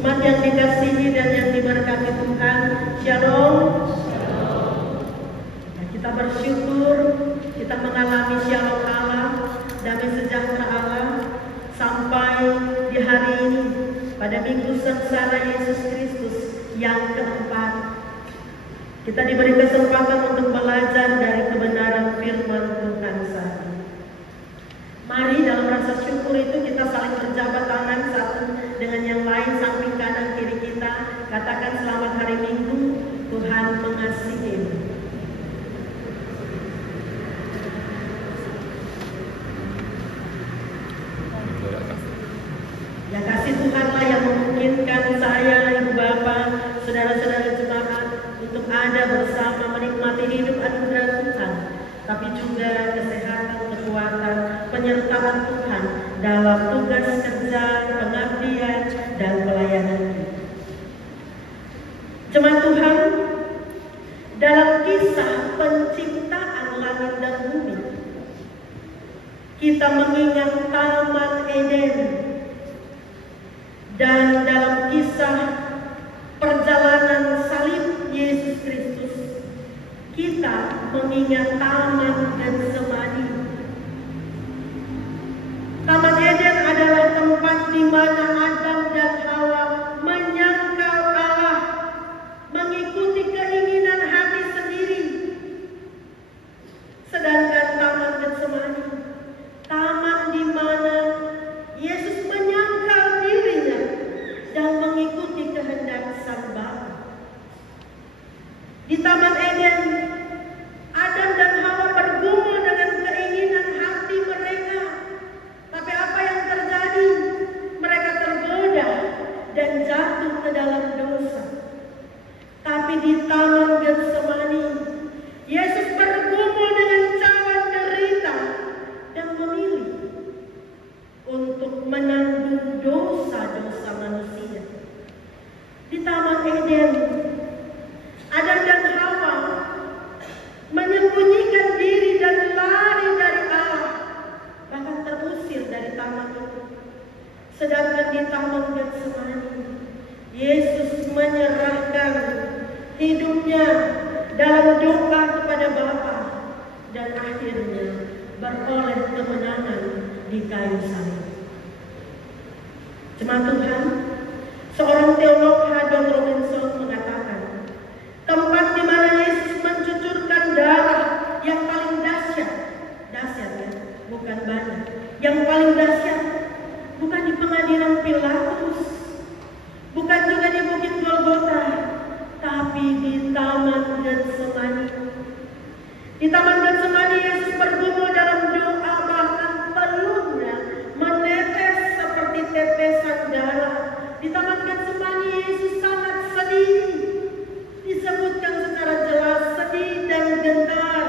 Jemaat yang dikasihi dan yang diberkati Tuhan, Shalom. Nah, kita bersyukur kita mengalami Shalom Allah, damai sejahtera Allah sampai di hari ini pada Minggu Sengsara Yesus Kristus yang keempat. Kita diberi kesempatan untuk belajar dari kebenaran firman Tuhan saat ini. Mari dalam rasa syukur itu kita saling berjabat tangan satu dengan yang lain, samping kanan kiri kita. Katakan selamat hari Minggu, Tuhan mengasihi. Ya, kasih Tuhanlah yang memungkinkan saya, Ibu Bapak, saudara-saudara jemaat untuk ada bersama menikmati hidup anugerah Tuhan, tapi juga kesehatan, kekuatan, penyertaan Tuhan dalam tugas kerja, pengabdian, dan pelayanan. Jemaat Tuhan, dalam kisah penciptaan langit dan bumi, kita mengingat Taman Eden, dan dalam kisah perjalanan salib Yesus Kristus, kita mengingat Taman Getsemani. Taman Eden adalah tempat di mana Adam dan Hawa menyangkal Allah, mengikuti keinginan hati sendiri. Sedangkan Taman Getsemani, taman di mana Yesus menyangkal dirinya dan mengikuti kehendak Sang Bapa. Di Taman Eden, Adam dan Hawa bergumul dengan keinginan hati mereka. Tapi apa yang terjadi? Mereka tergoda dan jatuh ke dalam dosa. Tapi di Taman Getsemani, Yesus bergumul dengan cawan derita dan memilih untuk menanggung dosa-dosa manusia. Di Taman Eden, Adam dan Hawa menyembunyikan diri dan lari dari Allah, bahkan terusir dari taman itu. Sedangkan di Taman Getsemani, Yesus menyerahkan hidupnya dalam doa kepada Bapa dan akhirnya beroleh kemenangan di kayu salib. Jemaat Tuhan, seorang teolog Haddon Robinson mengatakan, tempat di mana Yesus mencucurkan darah yang paling dahsyat ya, bukan banyak, yang paling dahsyat bukan di pengadilan Pilatus, bukan juga di Bukit Golgota, tapi di Taman Getsemani. Di Taman Getsemani Yesus bergumul dalam doa, bahkan peluhnya menetes seperti tetesan darah. Di Taman Getsemani Yesus sangat sedih. Disebutkan secara jelas sedih dan gentar,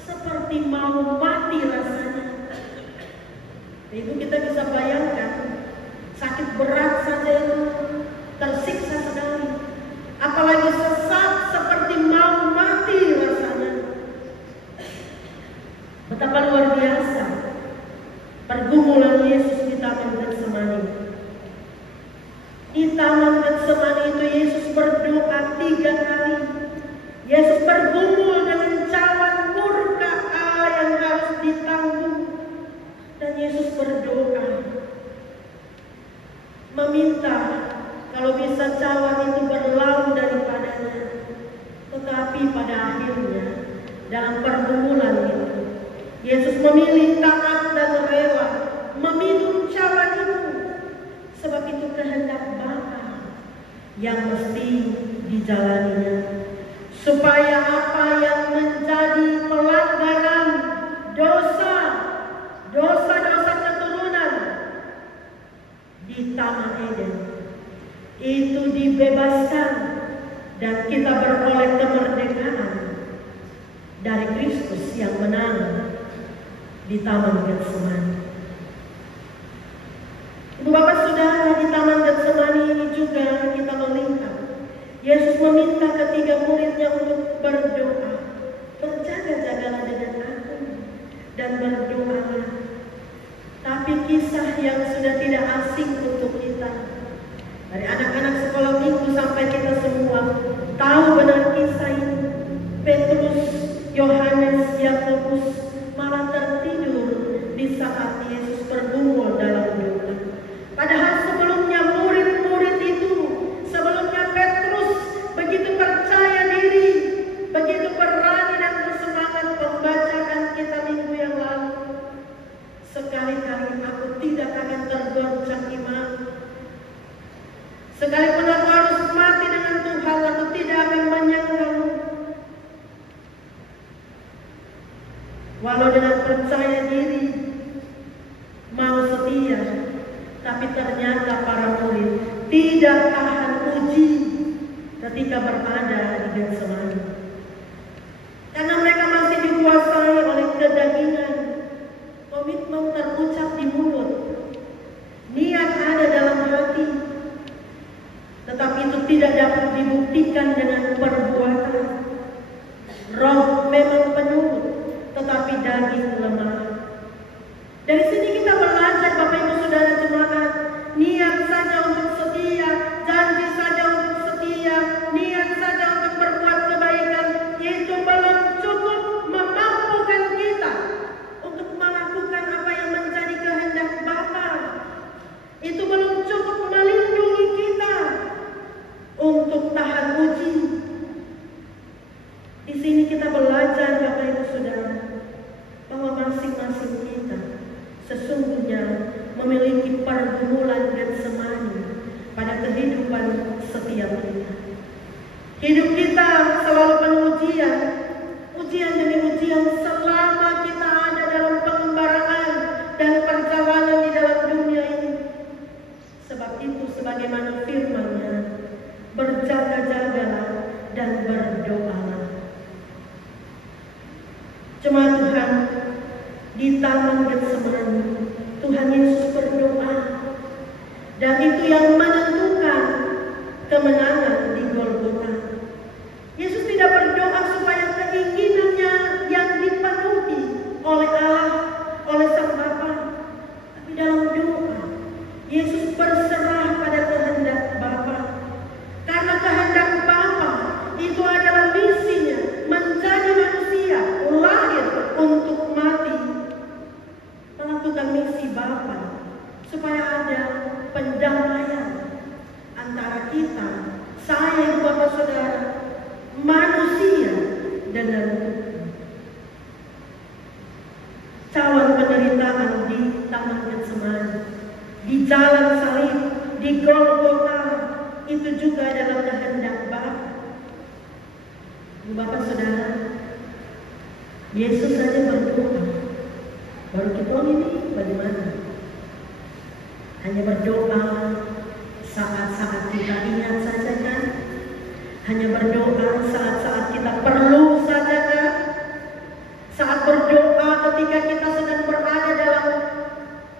seperti mau mati rasanya. Itu kita bisa bayangkan, sakit berat saja itu, tersiksa sekali. Apalagi sesak seperti mau mati rasanya. Betapa luar biasa pergumulan Yesus di Taman Getsemani. Di Taman Getsemani itu Yesus berdoa 3 kali. Yesus bergumul dengan cawan murka Allah yang harus ditanggung. Dan Yesus berdoa, meminta kalau bisa cawan itu berlalu daripadanya. Tetapi pada akhirnya dalam pergumulan itu, Yesus memilih taat dan rela meminum cawan itu, sebab itu kehendak Bapa yang mesti dijalaninya, supaya apa yang menjadi pelanggaran dosa-dosa keturunan di Taman Eden itu dibebaskan dan kita beroleh kemerdekaan dari Kristus yang menang di Taman Getsemani. Ibu Bapak Saudara, di Taman Getsemani ini juga kita melihat Yesus meminta ketiga muridnya untuk berdoa. Berjaga-jagalah dengan aku dan berdoalah. Tapi kisah yang sudah tidak asing untuk kita. Dari dari anak-anak sekolah minggu sampai kita semua tahu benar kisah ini. Petrus, Yohanes, Yakobus malah tertidur di saat Yesus bergumul dalam doa. Padahal sebelumnya murid-murid itu, sebelumnya Petrus begitu percaya diri, begitu berani dan bersemangat pembacaan kita minggu yang lalu. Sekali-kali aku tidak akan tergoncang iman. Sekalipun aku harus mati dengan Tuhan, aku tidak akan menyangkal. Walau dengan percaya diri, mau setia, tapi ternyata para murid tidak tahan uji ketika berada di Getsemani. Karena mereka masih dikuasai oleh kedagingan. Komitmen terucap di mulut, niat ada dalam hati, tetapi itu tidak dapat dibuktikan dengan perbuatan. Roh memang penuh, tetapi daging lemah. Dari sini kita belajar, Bapak Ibu Saudara jemaat, niat saja untuk setia, janji saja untuk setia, niat saja untuk berbuat kebaikan, itu belum cukup memampukan kita untuk melakukan apa yang menjadi kehendak Bapa. Itu belum cukup melindungi kita untuk tahan uji. Di sini kita belajar, Bapak Ibu Saudara, bahwa masing-masing kita sesungguhnya memiliki pergumulan Getsemani pada kehidupan setiap kita. Hidup kita selalu penuh ujian, ujian demi ujian selama kita ada dalam pengembaraan dan perjalanan di dalam dunia ini. Sebab itu sebagaimana firman-Nya, berjaga-jagalah dan berdoalah. Jemaat Tuhan, di taman Getsemani Tuhan Yesus berdoa, dan itu yang menentukan kemenangan di Golgota. Yesus tidak berdoa supaya keinginannya yang dipenuhi oleh Allah, oleh Sang Bapa, tapi dalam doa Yesus berserah pada kehendak Bapa. Karena kehendak Bapa itu adalah misinya, menjadi manusia, lahir untuk mati, melakukan misi Bapa supaya ada pendamaian antara kita, saya, Bapak Saudara, manusia dengan Tuhan. Cawan penderitaan di taman Getsemani, di jalan salib, di Golgota, itu juga adalah kehendak Bapa. Bapak Saudara, Yesus saja berdoa, baru kita ini bagaimana? Hanya berdoa saat-saat kita ingat saja kan? Hanya berdoa saat-saat kita perlu saja kan? Saat berdoa ketika kita sedang berada dalam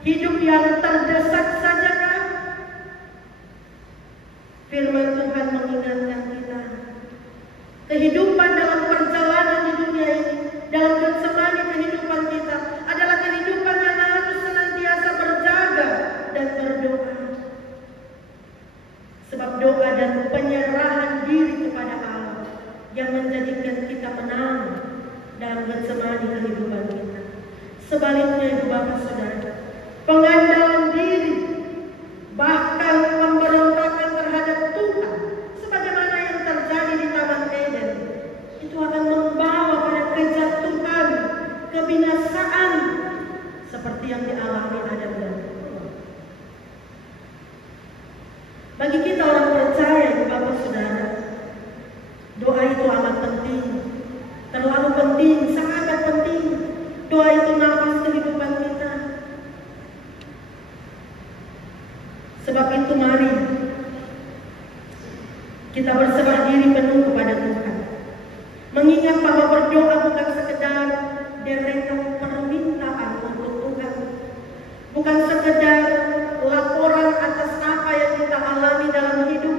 hidup yang terdesak saja kan? Firman Tuhan mengingatkan kita, kehidupan dalam perjalanan di dunia ini, dalam Getsemani kehidupan kita adalah kehidupan yang harus senantiasa berjaga dan berdoa. Sebab doa dan penyerahan diri kepada Allah yang menjadikan kita menang dalam Getsemani kehidupan kita. Sebaliknya, Ibu Bapak Saudara, pengandalan diri, bahkan pemberontakan terhadap Tuhan, sebagaimana yang terjadi di Taman Eden, itu akan membawa pada kejatuhan, kebinasaan, seperti yang dialami Adam dan Hawa. Bagi kita orang percaya, Ibu Bapak Saudara, doa itu amat penting, terlalu penting, sangat penting. Doa itu nafas kehidupan kita. Sebab itu mari kita berserah diri penuh kepada Tuhan, mengingat bahwa berdoa bukan sekedar deretan permintaan untuk Tuhan, bukan sekedar laporan atas apa yang kita alami dalam hidup,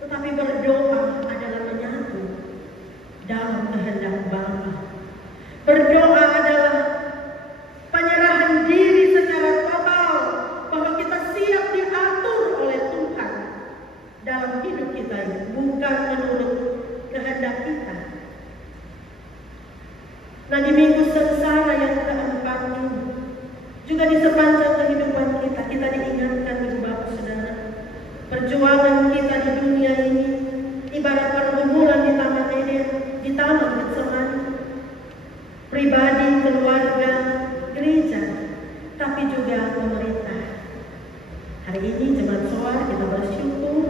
tetapi berdoa adalah menyatu dalam kehendak Bapa. Berdoa adalah penyerahan diri secara total, bahwa kita siap diatur oleh Tuhan dalam hidup kita ini, bukan menurut kehendak kita. Nah, di minggu sengsara yang keempat ini, juga di sepanjang kehidupan kita, kita diingatkan ibu bapak saudara, perjuangan kita di dunia ini ibarat pergumulan di Taman Eden, di Taman Getsemani, pribadi, keluarga, gereja, tapi juga pemerintah. Hari ini Jemaat Soar kita bersyukur,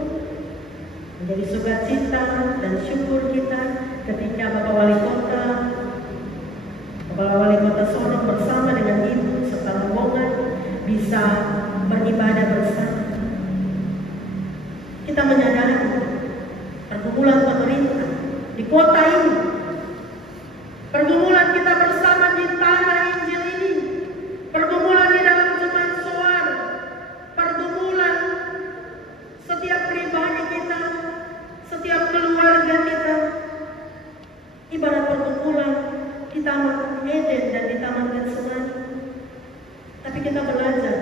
menjadi sukacita dan syukur kita ketika Bapak Wali Kota Sorong bersama dengan Ibu serta rombongan bisa beribadah bersama. Kita menyadari pergumulan pemerintah di kota ini, pergumulan kita bersama di tanah Injil ini, pergumulan di dalam Jemaat Soar, pergumulan setiap pribadi kita, setiap keluarga kita, ibarat pergumulan di Taman Eden dan di Taman